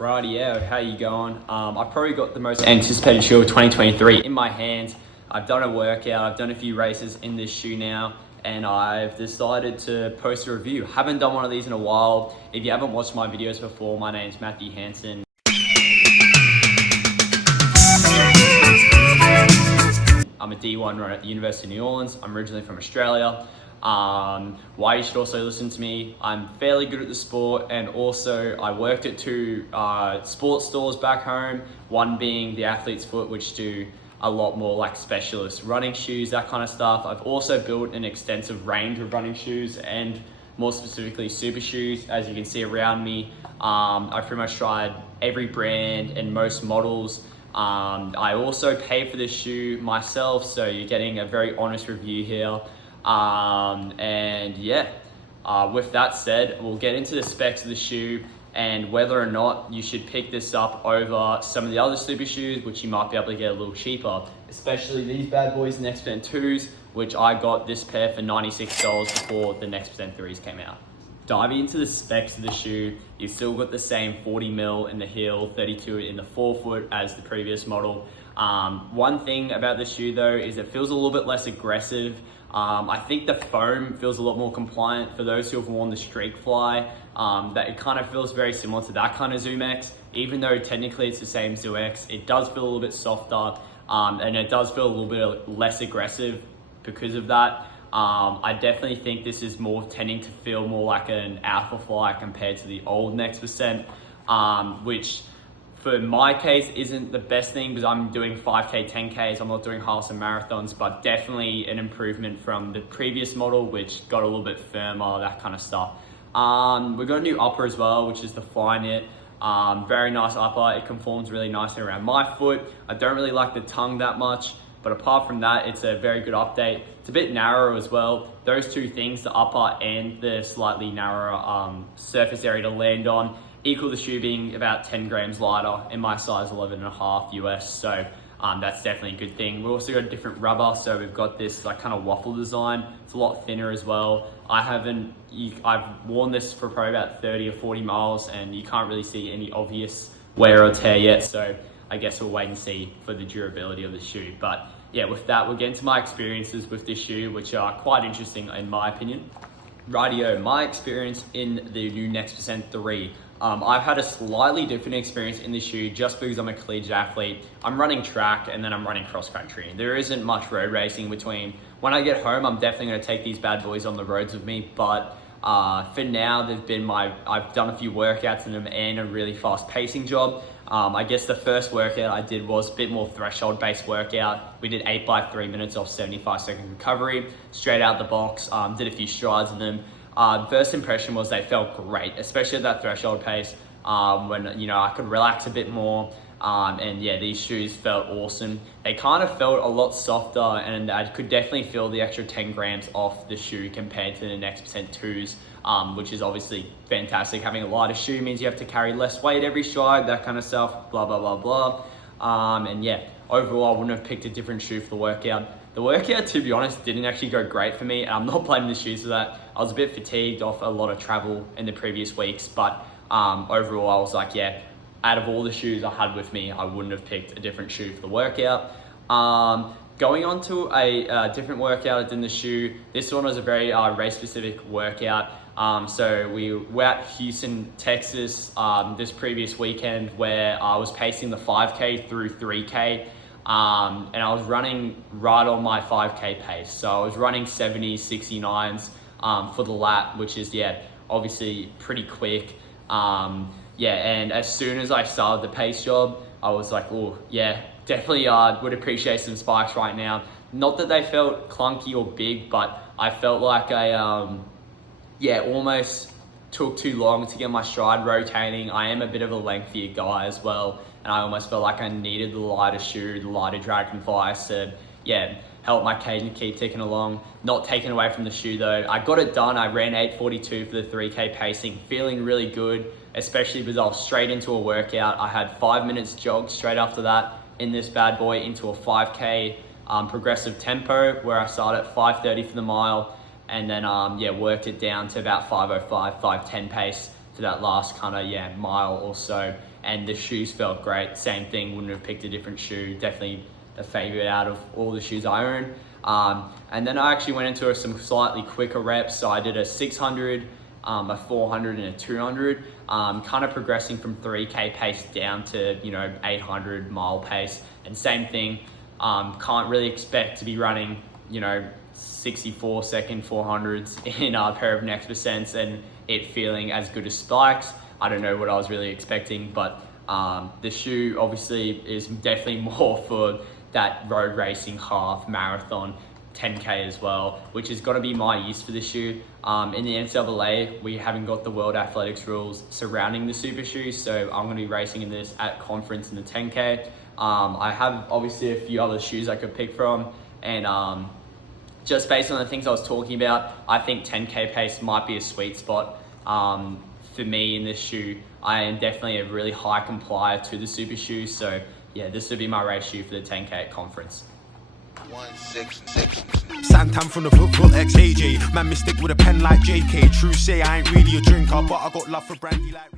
Rightio, how you going? I've probably got the most anticipated shoe of 2023 in my hands. I've done a workout, I've done a few races in this shoe now, and I've decided to post a review. Haven't done one of these in a while. If you haven't watched my videos before, my name's Matthew Hanson. I'm a D1 runner at the University of New Orleans. I'm originally from Australia. Why you should also listen to me, I'm fairly good at the sport, and also I worked at two sports stores back home, one being the Athlete's Foot, which do a lot more like specialist running shoes, that kind of stuff. I've also built an extensive range of running shoes and more specifically super shoes. As you can see around me, I've pretty much tried every brand and most models. I also paid for this shoe myself, so you're getting a very honest review here. With that said, we'll get into the specs of the shoe and whether or not you should pick this up over some of the other super shoes, which you might be able to get a little cheaper, especially these bad boys, NextPercent 2s, which I got this pair for $96 before the NextPercent 3s came out. Diving into the specs of the shoe, you've still got the same 40mm in the heel, 32 in the forefoot as the previous model. One thing about the shoe though is it feels a little bit less aggressive. I think the foam feels a lot more compliant. For those who have worn the Streakfly, that it kind of feels very similar to that kind of Zoom X. Even though technically it's the same Zoom X, it does feel a little bit softer, and it does feel a little bit less aggressive because of that. I definitely think this is more tending to feel more like an Alphafly compared to the old NextPercent, which for my case isn't the best thing because I'm doing 5K, 10Ks, I'm not doing halves and marathons, but definitely an improvement from the previous model, which got a little bit firmer, that kind of stuff. We've got a new upper as well, which is the Flyknit. Very nice upper, it conforms really nicely around my foot. I don't really like the tongue that much, but apart from that, it's a very good update. It's a bit narrower as well. Those two things, the upper and the slightly narrower surface area to land on, equal the shoe being about 10 grams lighter in my size 11.5 US. So that's definitely a good thing. We've also got a different rubber. So we've got this like kind of waffle design. It's a lot thinner as well. I've worn this for probably about 30 or 40 miles and you can't really see any obvious wear or tear yet. So I guess we'll wait and see for the durability of the shoe. But yeah, with that, we'll get into my experiences with this shoe, which are quite interesting in my opinion. Rightio, my experience in the new NextPercent 3. I've had a slightly different experience in this shoe just because I'm a collegiate athlete. I'm running track and then I'm running cross country. There isn't much road racing in between. When I get home, I'm definitely going to take these bad boys on the roads with me, but for now, I've done a few workouts in them and a really fast pacing job. I guess the first workout I did was a bit more threshold based workout. We did 8 by 3 minutes off 75 second recovery, straight out the box, did a few strides in them. First impression was they felt great, especially at that threshold pace, when I could relax a bit more. And yeah, these shoes felt awesome. They kind of felt a lot softer and I could definitely feel the extra 10 grams off the shoe compared to the NextPercent 2s, which is obviously fantastic. Having a lighter shoe means you have to carry less weight every stride, that kind of stuff, blah, blah, blah, blah. And yeah, overall, I wouldn't have picked a different shoe for the workout. The workout, to be honest, didn't actually go great for me, and I'm not blaming the shoes for that. I was a bit fatigued off a lot of travel in the previous weeks, but overall, I was like, yeah, out of all the shoes I had with me, I wouldn't have picked a different shoe for the workout. Going on to a different workout than the shoe, this one was a very race-specific workout. So we were at Houston, Texas this previous weekend where I was pacing the 5K through 3K. And I was running right on my 5K pace. So I was running 70s, 69s for the lap, which is, yeah, obviously pretty quick. And as soon as I started the pace job, I was like, oh, yeah, definitely would appreciate some spikes right now. Not that they felt clunky or big, but I felt like I, almost took too long to get my stride rotating. I am a bit of a lengthier guy as well, and I almost felt like I needed the lighter shoe, the lighter Dragonflies to, help my cadence keep ticking along. Not taken away from the shoe though. I got it done. I ran 8:42 for the 3K pacing, feeling really good, especially because I was straight into a workout. I had 5 minutes jog straight after that in this bad boy into a 5K progressive tempo where I started at 5:30 for the mile and then worked it down to about 5:05, 5:10 pace for that last kind of mile or so. and the shoes felt great. Same thing, wouldn't have picked a different shoe. Definitely a favorite out of all the shoes I own. And then I actually went into some slightly quicker reps. So I did a 600, a 400 and a 200, kind of progressing from 3K pace down to, 800 mile pace. And same thing, can't really expect to be running, 64 second 400s in a pair of Next Percents and it feeling as good as Spikes. I don't know what I was really expecting, but the shoe obviously is definitely more for that road racing, half, marathon, 10K as well, which is going to be my use for the shoe. In the NCAA, we haven't got the World Athletics rules surrounding the super shoes, so I'm going to be racing in this at conference in the 10K. I have obviously a few other shoes I could pick from, and just based on the things I was talking about, I think 10K pace might be a sweet spot for me in this shoe. I am definitely a really high complier to the super shoe, so yeah, this would be my race shoe for the 10K at conference. 166. Santan from the football ex-AJ. Man, me stick with a pen like JK. True say I ain't really a drinker, but I got love for brandy like